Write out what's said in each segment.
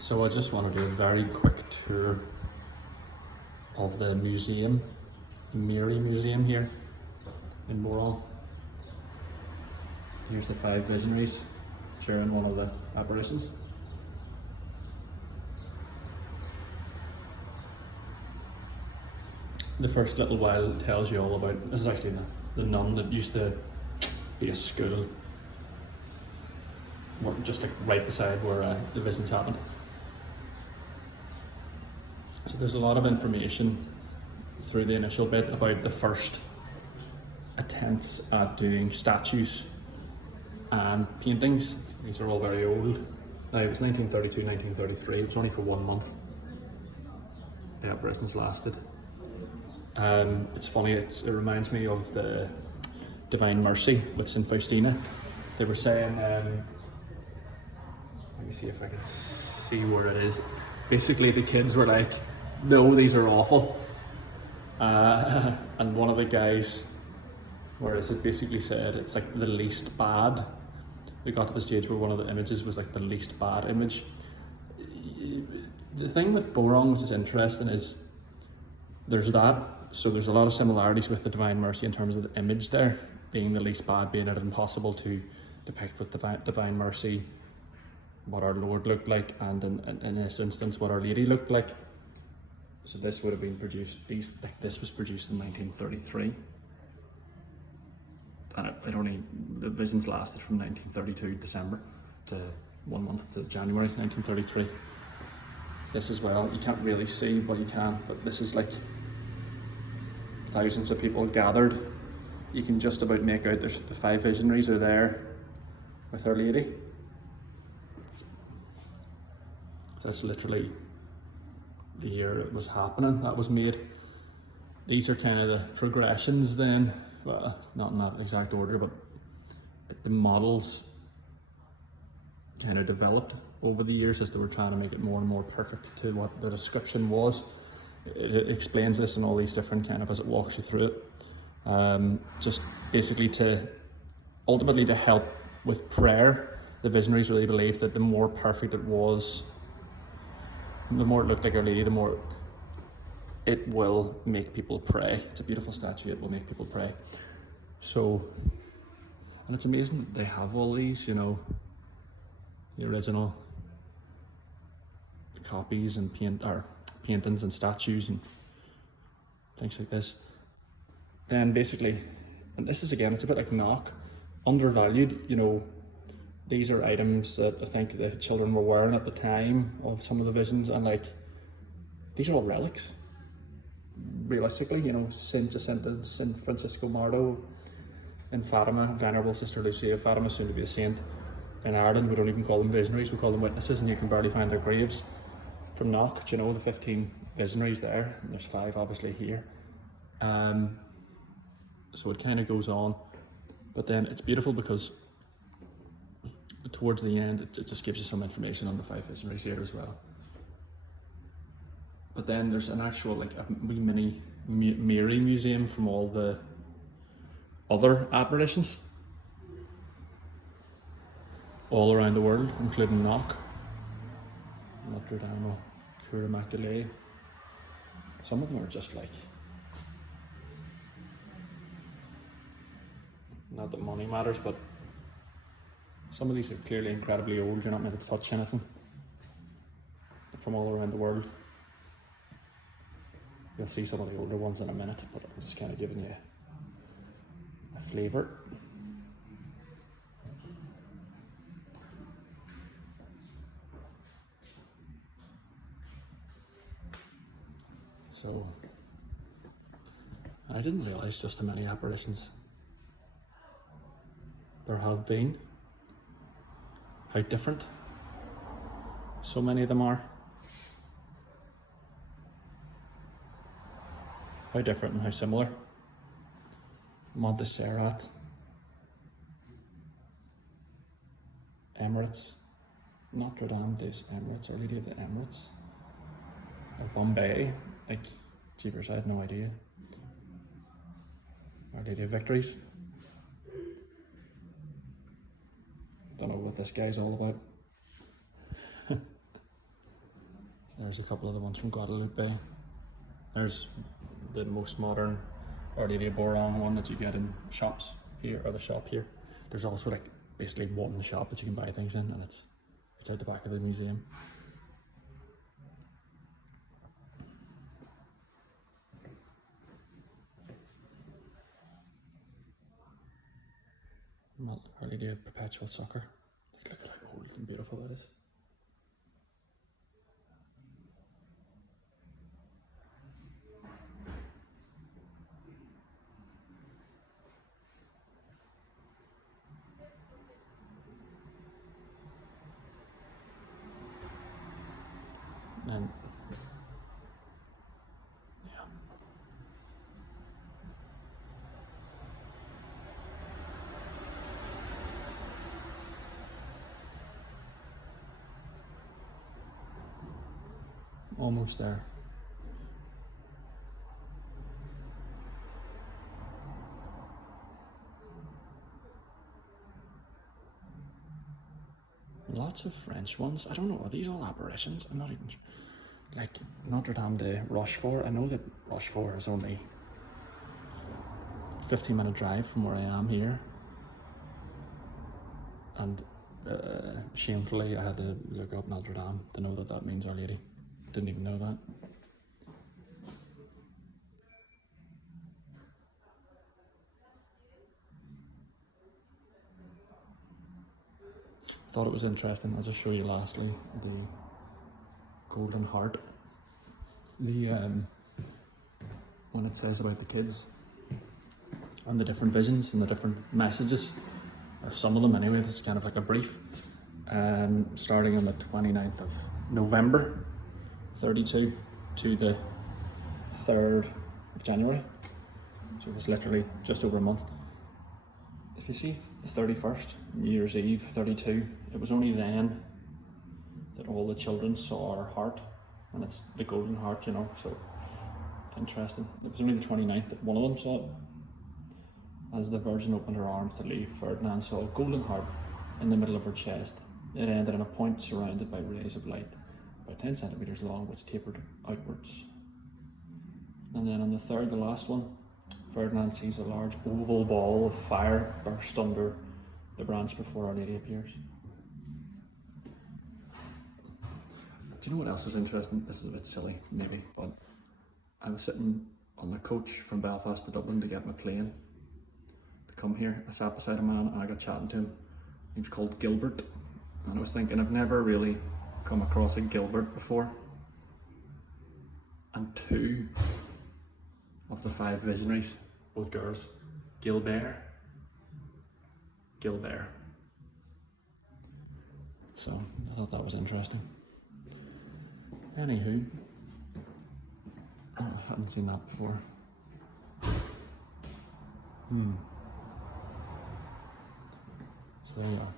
So I just want to do a very quick tour of the museum, Beauraing Museum here in Beauraing. Here's the 5 visionaries during one of the apparitions. The first little while tells you all about, this is actually the nun that used to be a school, just like right beside where the visions happened. So there's a lot of information through the initial bit about the first attempts at doing statues and paintings. These are all very old. Now it was 1932, 1933, it was only for 1 month the apparitions lasted. It's funny, it reminds me of the Divine Mercy with St. Faustina. They were saying, let me see if I can see where it is. Basically the kids were like, no, these are awful. And one of the guys, basically said it's like the least bad. We got to the stage where one of the images was like the least bad image. The thing with Beauraing, which is interesting, is there's that. So there's a lot of similarities with the Divine Mercy in terms of the image there, being the least bad, being it impossible to depict with Divine Mercy what our Lord looked like, and in this instance what Our Lady looked like. So this would have been produced, this was produced in 1933. And the visions lasted from 1932 December to 1 month to January 1933. This as well, you can't really see, but you can, but this is like thousands of people gathered. You can just about make out there's the 5 visionaries are there with Our Lady. That's literally the year it was happening, that was made. These are kind of the progressions then, well, not in that exact order, but the models kind of developed over the years as they were trying to make it more and more perfect to what the description was. It explains this in all these different kind of, as it walks you through it. Just basically ultimately to help with prayer. The visionaries really believed that the more perfect it was, the more it looked like Our Lady, the more it will make people pray. It's a beautiful statue, it will make people pray. So, and it's amazing that they have all these, you know, the original copies and paintings and statues and things like this. Then basically, and this is again, it's a bit like Knock, undervalued, you know. These are items that I think the children were wearing at the time of some of the visions, and like, these are all relics. Realistically, you know, Saint Jacinta, Saint Francisco Mardo in Fatima, Venerable Sister Lucia of Fatima, soon to be a saint. In Ireland, we don't even call them visionaries, we call them witnesses, and you can barely find their graves. From Knock, you know, the 15 visionaries there, and there's 5 obviously here. So it kind of goes on, but then it's beautiful because towards the end, it just gives you some information on the 5 visionaries here as well. But then there's an actual, like a wee mini Mary museum from all the other apparitions all around the world, including Knock, Notre Dame, Cure Immaculée. Some of them are just like, not that money matters, but some of these are clearly incredibly old. You're not meant to touch anything from all around the world. You'll see some of the older ones in a minute, but I'm just kind of giving you a flavour. So, I didn't realise just how many apparitions there have been. How different so many of them are. How different and how similar. Montserrat, Emirates, Notre Dame des Emirates, Our Lady of the Emirates, or Bombay, like, jeepers, I had no idea. Our Lady of Victories. Don't know what this guy's all about. there's a couple of the ones from Guadalupe. There's the most modern Our Lady of Beauraing one that you get in shops here, or the shop here. There's also like basically one shop that you can buy things in, and it's out the back of the museum. Our Lady of Perpetual Succor. Look at how holy and beautiful that is. And yeah. Almost there. Lots of French ones. I don't know, are these all apparitions? I'm not even sure. Like Notre Dame de Rochefort. I know that Rochefort is only 15-minute drive from where I am here. And shamefully I had to look up Notre Dame to know that that means Our Lady. Didn't even know that. Thought it was interesting. I'll just show you lastly the Golden Heart. The when it says about the kids and the different visions and the different messages, or some of them anyway, this is kind of like a brief. Starting on the 29th of November 32 to the 3rd of January. So it was literally just over a month. If you see the 31st, New Year's Eve, 32, it was only then that all the children saw our heart, and it's the Golden Heart, you know, so interesting. It was only the 29th that one of them saw it. As the Virgin opened her arms to leave, Ferdinand saw a golden heart in the middle of her chest. It ended in a point surrounded by rays of light, about 10 centimetres long, which tapered outwards. And then on the 3rd, the last one, Ferdinand sees a large oval ball of fire burst under the branch before Our Lady appears. Do you know what else is interesting? This is a bit silly, maybe, but I was sitting on the coach from Belfast to Dublin to get my plane to come here. I sat beside a man and I got chatting to him. He was called Gilbert, and I was thinking, I've never really come across a Gilbert before. And 2 of the 5 visionaries, both girls, Gilbert. So I thought that was interesting. Anywho, I hadn't seen that before. So there you are.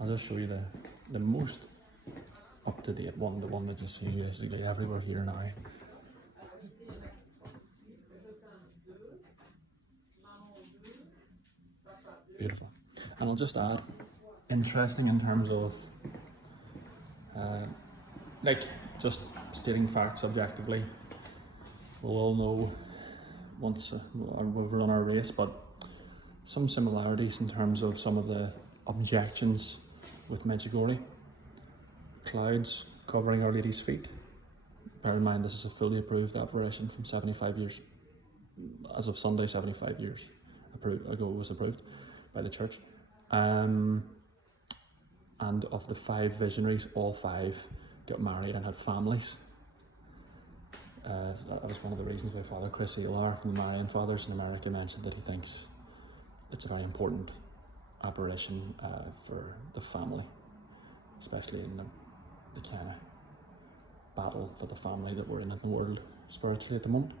I'll just show you the most up-to-date one, the one that you see basically everywhere here now. Beautiful. And I'll just add, interesting in terms of like just stating facts objectively. We'll all know once we've run our race, but some similarities in terms of some of the objections with Medjugorje. Clouds covering Our Lady's feet. Bear in mind this is a fully approved apparition from 75 years, as of Sunday, 75 years ago it was approved by the church. And of the 5 visionaries, all 5 got married and had families. That was one of the reasons why Father Chris Elar from the Marian Fathers in America mentioned that he thinks it's a very important apparition for the family, especially in the kind of battle for the family that we're in the world spiritually at the moment.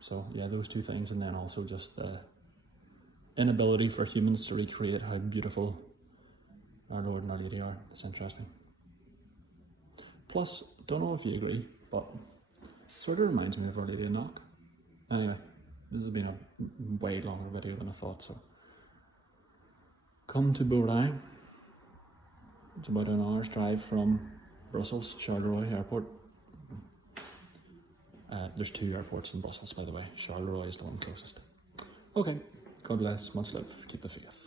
So yeah, those 2 things, and then also just the inability for humans to recreate how beautiful our Lord and Our Lady are. It's interesting. Plus, don't know if you agree, but sort of reminds me of Our Lady of Knock. Anyway, this has been a way longer video than I thought, so come to Beauraing. It's about an hour's drive from Brussels, Charleroi Airport. There's 2 airports in Brussels, by the way. Charleroi is the one closest. Okay, God bless, much love, keep the faith.